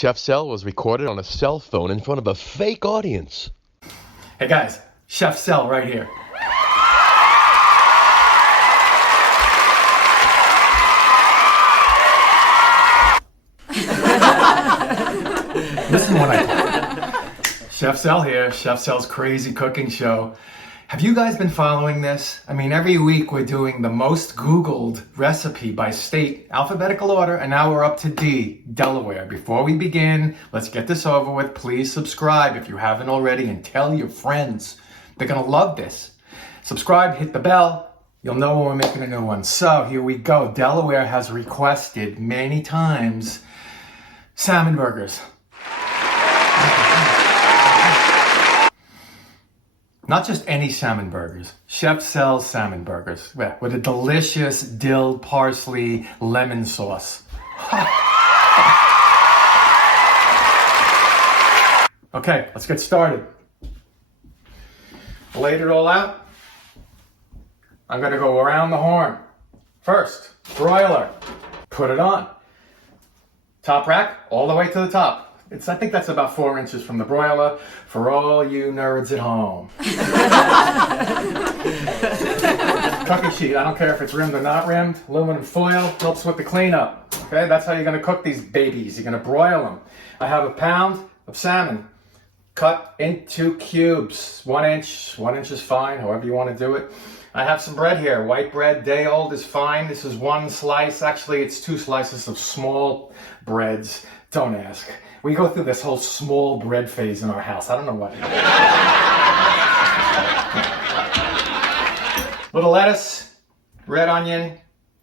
Chef Cell was recorded on a cell phone in front of a fake audience. Hey guys, Chef Cell right here. Listen when I talk. Chef Cell here, Chef Cell's crazy cooking show. Have you guys been following this? I mean, every week we're doing the most Googled recipe by state, alphabetical order, and now we're up to D, Delaware. Before we begin, let's get this over with. Please subscribe if you haven't already and tell your friends. They're gonna love this. Subscribe, hit the bell. You'll know when we're making a new one. So here we go. Delaware has requested many times salmon burgers. Not just any salmon burgers, Chef Cell's salmon burgers with a delicious dill, parsley, lemon sauce. Okay, let's get started. Laid it all out. I'm gonna go around the horn. First, broiler, put it on. Top rack, all the way to the top. I think that's about 4 inches from the broiler for all you nerds at home. Cookie sheet, I don't care if it's rimmed or not rimmed. Aluminum foil helps with the cleanup. Okay, that's how you're gonna cook these babies. You're gonna broil them. I have a pound of salmon cut into cubes. 1 inch, 1 inch is fine, however you wanna do it. I have some bread here. White bread, day old is fine. This is 1 slice. Actually, it's 2 slices of small breads. Don't ask. We go through this whole small bread phase in our house. I don't know what. Little lettuce, red onion,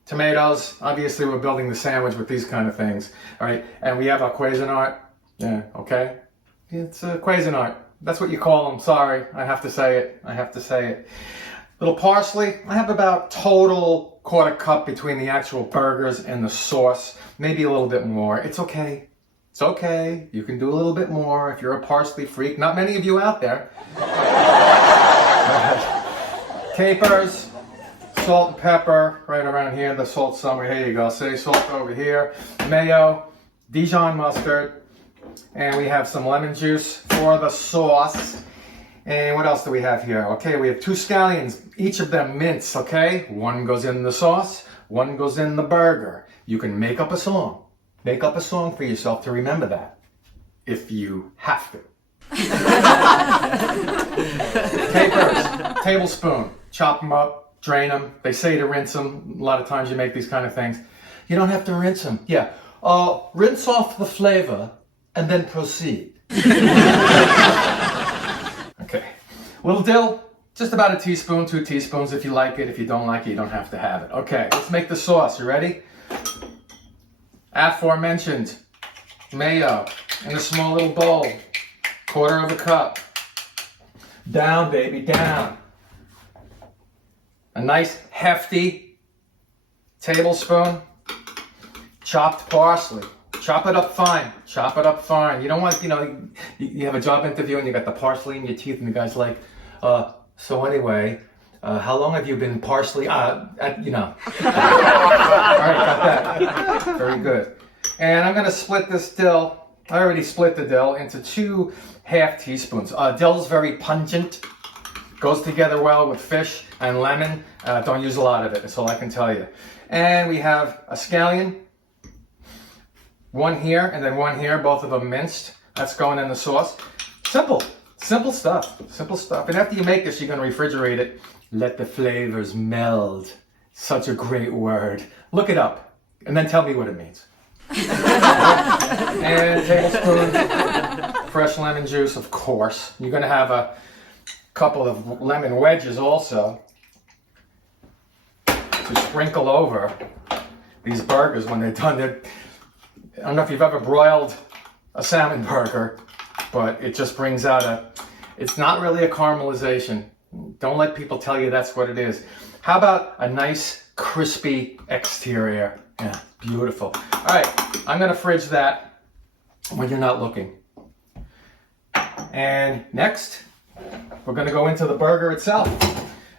tomatoes. Obviously, we're building the sandwich with these kind of things. All right, and we have our Cuisinart. Yeah, okay. It's a Cuisinart. That's what you call them. Sorry, I have to say it. Little parsley. I have about total 1/4 cup between the actual burgers and the sauce. Maybe a little bit more. It's okay. It's okay. You can do a little bit more if you're a parsley freak. Not many of you out there. Capers, salt and pepper right around here. The salt somewhere. Here you go. Say salt over here. Mayo, Dijon mustard, and we have some lemon juice for the sauce. And what else do we have here? Okay, we have 2 scallions, each of them mince, okay? 1 goes in the sauce, 1 goes in the burger. You can make up a song. Make up a song for yourself to remember that, if you have to. Capers, tablespoon, chop them up, drain them. They say to rinse them. A lot of times you make these kind of things. You don't have to rinse them. Yeah, rinse off the flavor and then proceed. Okay, little dill, just about a teaspoon, 2 teaspoons if you like it. If you don't like it, you don't have to have it. Okay, let's make the sauce. You ready? Aforementioned mayo in a small little bowl, 1/4 cup. Down, baby, down. A nice hefty tablespoon chopped parsley. Chop it up fine. Chop it up fine. You don't want, you have a job interview and you got the parsley in your teeth and the guy's like, so anyway, how long have you been parsley? All right, got that. Very good. And I'm gonna split this dill. I already split the dill into 2 half teaspoons. Dill's very pungent. Goes together well with fish and lemon. Don't use a lot of it, that's all I can tell you. And we have a scallion. 1 here and then 1 here, both of them minced. That's going in the sauce. Simple stuff. And after you make this, you're gonna refrigerate it. Let the flavors meld. Such a great word. Look it up and then tell me what it means. And tablespoon fresh lemon juice, of course. You're gonna have a couple of lemon wedges also to sprinkle over these burgers when they're done. I don't know if you've ever broiled a salmon burger, but it just brings out it's not really a caramelization. Don't let people tell you that's what it is. How about a nice crispy exterior? Yeah, beautiful. All right, I'm gonna fridge that when you're not looking. And next, we're gonna go into the burger itself.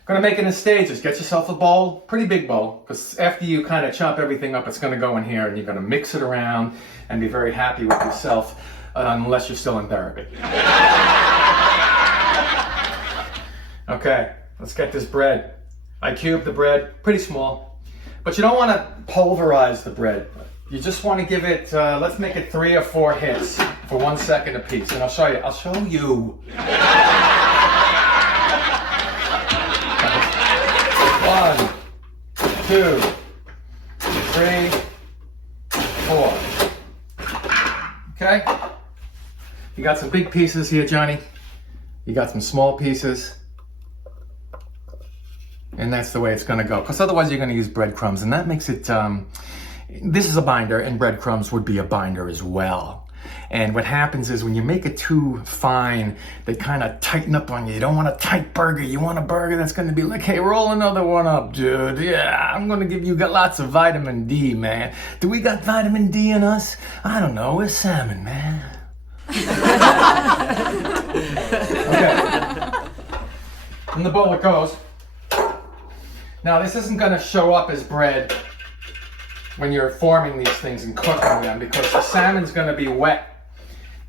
Gonna make it in stages. Get yourself a bowl, pretty big bowl, because after you kind of chop everything up, it's gonna go in here and you're gonna mix it around and be very happy with yourself, unless you're still in therapy. Okay, let's get this bread. I cubed the bread, pretty small, but you don't want to pulverize the bread. You just want to give it, let's make it 3 or 4 hits for 1 second a piece, and I'll show you. 1, 2, 3, 4. Okay? You got some big pieces here, Johnny. You got some small pieces. And that's the way it's gonna go. Because otherwise you're gonna use breadcrumbs, and that makes it, this is a binder, and breadcrumbs would be a binder as well. And what happens is when you make it too fine, they kind of tighten up on you. You don't want a tight burger. You want a burger that's going to be like, hey, roll another one up, dude. Yeah, I'm going to give you lots of vitamin D, man. Do we got vitamin D in us? I don't know. We're salmon, man. Okay. In the bowl it goes. Now, this isn't going to show up as bread when you're forming these things and cooking them, because the salmon's going to be wet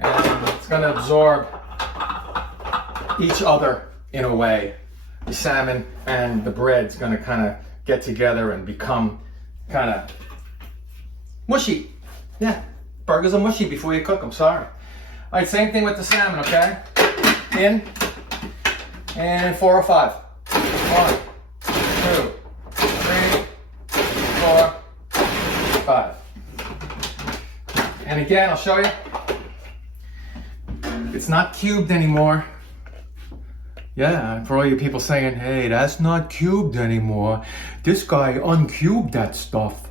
and it's going to absorb each other in a way. The salmon and the bread's going to kind of get together and become kind of mushy. Yeah, burgers are mushy before you cook them, sorry. All right, same thing with the salmon, okay? In and 4 or 5. 1, 2, 3, 4, 5. And again, I'll show you. It's not cubed anymore. Yeah, for all you people saying, hey, that's not cubed anymore. This guy uncubed that stuff.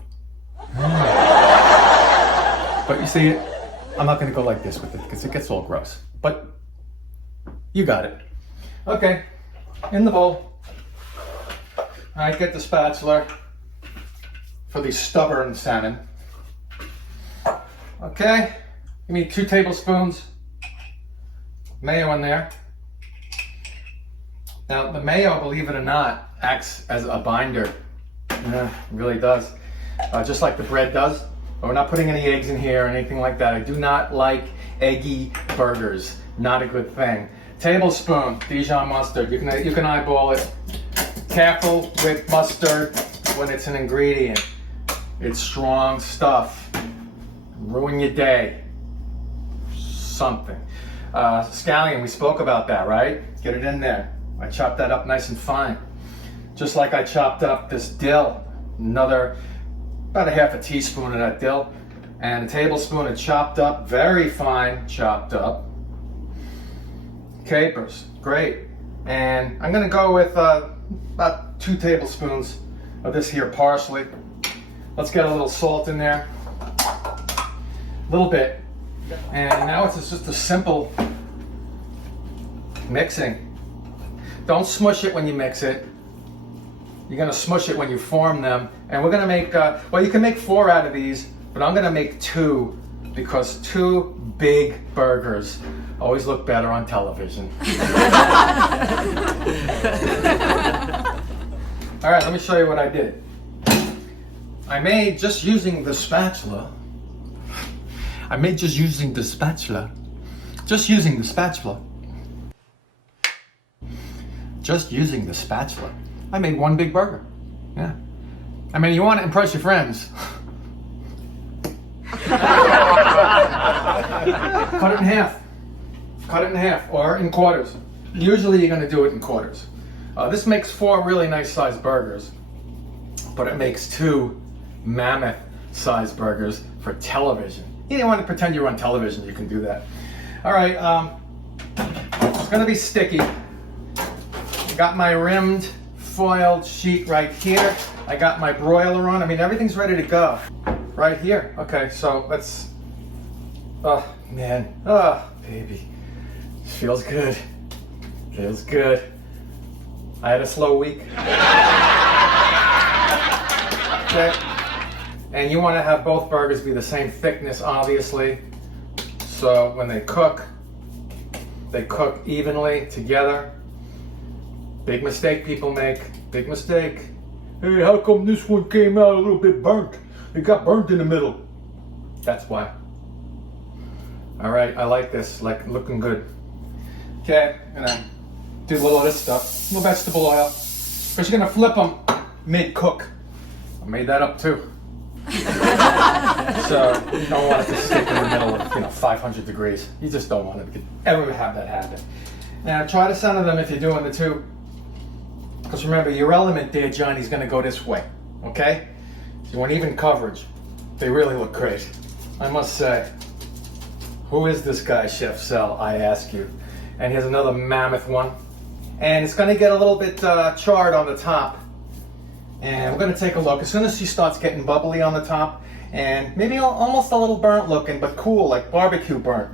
But you see, I'm not going to go like this with it because it gets all gross. But you got it. Okay, in the bowl. All right, get the spatula for these stubborn salmon. Okay, give me 2 tablespoons mayo in there. Now the mayo, believe it or not, acts as a binder. Yeah, it really does. Just like the bread does. But we're not putting any eggs in here or anything like that. I do not like eggy burgers. Not a good thing. Tablespoon Dijon mustard. You can eyeball it. Careful with mustard when it's an ingredient. It's strong stuff. Ruin your day. Something. Scallion, we spoke about that, right? Get it in there. I chopped that up nice and fine. Just like I chopped up this dill. About a half a teaspoon of that dill. And a tablespoon of chopped up, very fine chopped up capers. Great. And I'm gonna go with about 2 tablespoons of this here parsley. Let's get a little salt in there. A little bit. And now it's just a simple mixing. Don't smush it when you mix it. You're gonna smush it when you form them. And we're gonna make, well, you can make 4 out of these, but I'm gonna make 2 because 2 big burgers always look better on television. All right, let me show you what I did. I made, just using the spatula, I made 1 big burger. Yeah. I mean, you want to impress your friends. Cut it in half. Cut it in half or in quarters. Usually you're going to do it in quarters. This makes 4 really nice sized burgers, but it makes 2 mammoth sized burgers for television. You don't want to pretend you're on television, you can do that. All right, it's going to be sticky. I got my rimmed foiled sheet right here. I got my broiler on. I mean, everything's ready to go right here. Okay, so let's, oh man, oh baby, feels good, feels good. I had a slow week. Okay, and you want to have both burgers be the same thickness, obviously, so when they cook evenly together. Big mistake people make. Big mistake. Hey, how come this one came out a little bit burnt? It got burnt in the middle. That's why. All right, I like this, like looking good. Okay, I'm gonna do a little of this stuff. A little vegetable oil. First you're gonna flip them mid-cook. I made that up too. So you don't want it to stick in the middle of 500 degrees. You just don't want it to ever have that happen. Now try to center them if you're doing the two. Because remember, your element there, Johnny's gonna go this way, okay? You want even coverage. They really look great. I must say, who is this guy, Chef Sel, I ask you? And here's another mammoth one. And it's gonna get a little bit charred on the top. And we're gonna take a look. As soon as she starts getting bubbly on the top, and maybe almost a little burnt looking, but cool, like barbecue burnt,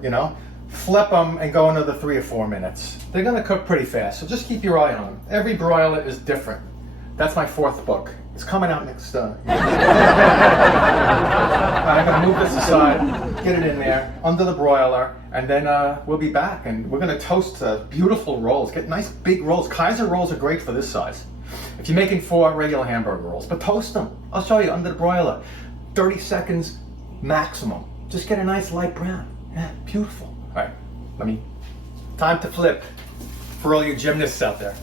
flip them and go another 3 or 4 minutes. They're gonna cook pretty fast, so just keep your eye on them. Every broiler is different. That's my 4th book. It's coming out next. I'm gonna move this aside, get it in there, under the broiler, and then we'll be back, and we're gonna toast beautiful rolls. Get nice big rolls. Kaiser rolls are great for this size. If you're making 4 regular hamburger rolls, but toast them. I'll show you under the broiler. 30 seconds maximum. Just get a nice light brown. Yeah, beautiful. All right, time to flip for all you gymnasts out there.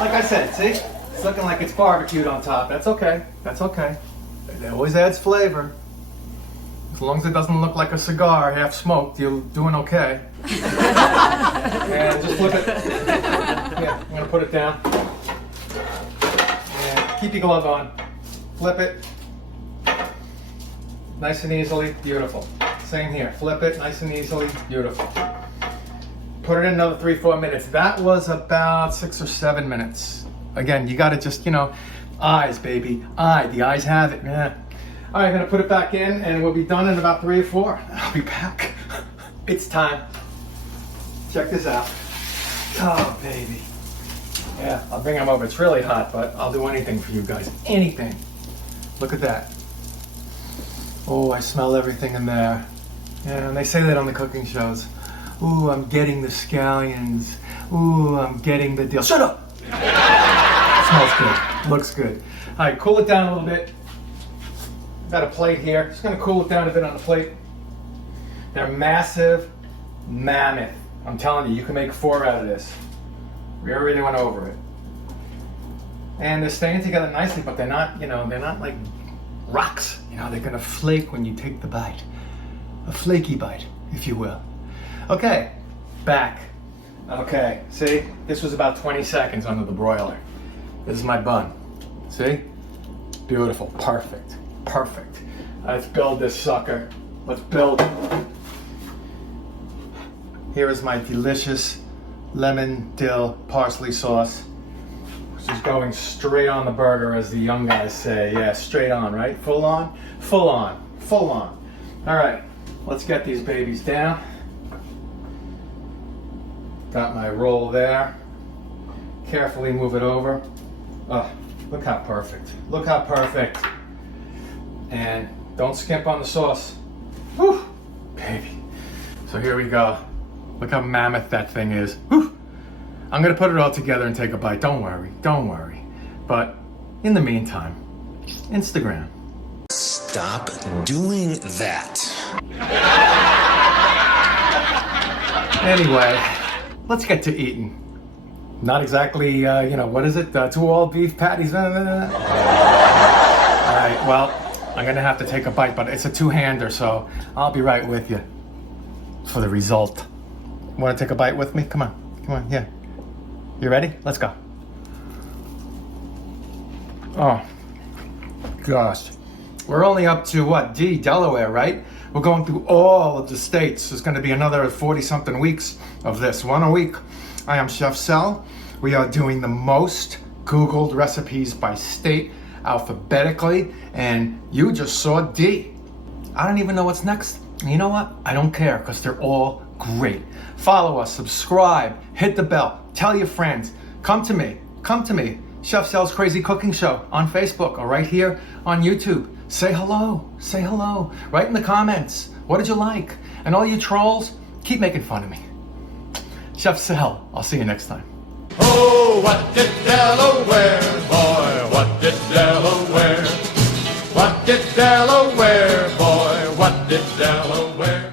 Like I said, see? It's looking like it's barbecued on top. That's okay. That's okay. It always adds flavor. As long as it doesn't look like a cigar half smoked, you're doing okay. And just flip it. Yeah, I'm gonna put it down. And keep your glove on. Flip it. Nice and easily, beautiful. Same here, flip it nice and easily, beautiful. Put it in another 3 or 4 minutes. That was about 6 or 7 minutes. Again, you gotta just, eyes, baby, the eyes have it, yeah. All right, I'm gonna put it back in and we'll be done in about 3 or 4. I'll be back. It's time. Check this out. Oh, baby. Yeah, I'll bring them over. It's really hot, but I'll do anything for you guys. Anything. Look at that. Oh, I smell everything in there. Yeah, and they say that on the cooking shows. Ooh, I'm getting the scallions. Ooh, I'm getting the dill. Shut up! Smells good. Looks good. All right, cool it down a little bit. Got a plate here. Just gonna cool it down a bit on the plate. They're massive, mammoth. I'm telling you, you can make 4 out of this. We already went over it. And they're staying together nicely, but they're not, they're not like rocks. They're gonna flake when you take the bite. A flaky bite, if you will. Okay, back. Okay, see? This was about 20 seconds under the broiler. This is my bun. See? Beautiful, perfect, perfect. Let's build this sucker. Let's build it. Here is my delicious lemon dill parsley sauce, which is going straight on the burger, as the young guys say. Yeah, straight on, right? Full on, full on, full on. All right, let's get these babies down. Got my roll there. Carefully move it over. Oh, look how perfect. Look how perfect. And don't skimp on the sauce. Whew, baby. So here we go. Look how mammoth that thing is. Whew. I'm gonna put it all together and take a bite. Don't worry, don't worry. But in the meantime, Instagram. Stop doing that. Anyway, let's get to eating. Not exactly, what is it? 2 all-beef patties. All right, well, I'm gonna have to take a bite, but it's a 2-hander, so I'll be right with you for the result. Want to take a bite with me? Come on, yeah. You ready? Let's go. Oh, gosh. We're only up to what? Delaware, right? We're going through all of the states. There's going to be another 40-something weeks of this, 1 a week. I am Chef Sel. We are doing the most Googled recipes by state alphabetically, and you just saw D. I don't even know what's next. And you know what? I don't care, because they're all great. Follow us, subscribe, hit the bell, tell your friends. Come to me. Chef Sel's Crazy Cooking Show on Facebook or right here on YouTube. Say hello. Write in the comments. What did you like? And all you trolls, keep making fun of me. Chef Sal. I'll see you next time. Oh, what did Delaware, boy, what did Delaware? What did Delaware, boy, what did Delaware?